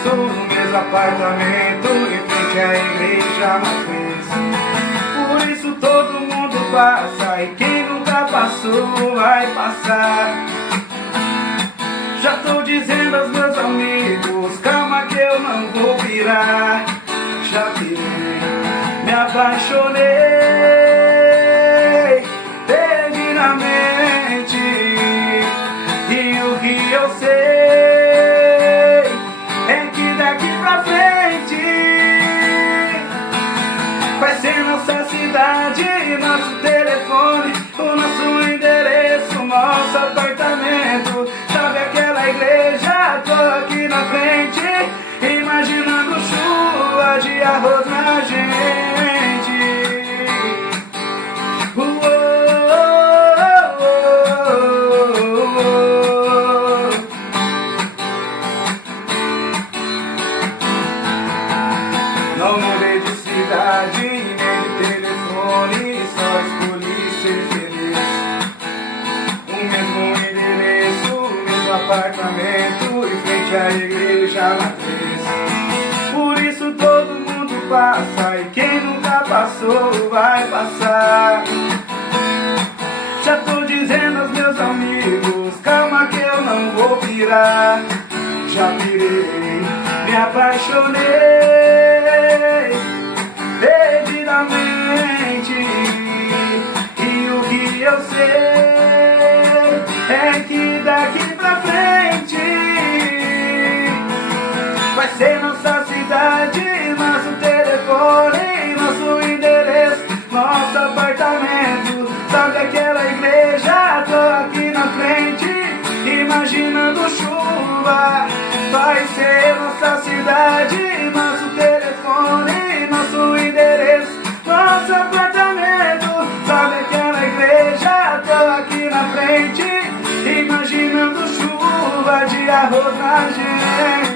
endereço, no mesmo apartamento, em frente à igreja matriz. Por isso todo mundo passa, e quem nunca passou vai passar. Já tô dizendo aos meus amigos, calma que eu não vou virar. Já virei, me apaixonei perdidamente, e o que eu sei é que daqui pra frente vai ser nossa cidade, nosso telefone, o nosso endereço, nosso apartamento. Sabe aquela igreja? Tô aqui na frente, imaginando chuva de arroz na gente. Não mudei de cidade, nem de telefone, só escolhi ser feliz. O mesmo endereço, o mesmo apartamento, em frente à igreja matriz. Por isso todo mundo passa, e quem nunca passou vai passar. Já tô dizendo aos meus amigos, calma que eu não vou virar. Já virei, me apaixonei perdidamente, e o que eu sei é que daqui pra frente vai ser nossa cidade, nosso telefone, nosso endereço, nosso apartamento. Sabe aquela igreja? Tô aqui na frente, imaginando chuva. Vai ser nossa cidade, nosso telefone, nosso endereço, nosso apartamento. Sabe aquela igreja? Tô aqui na frente, imaginando chuva de arroz na gente.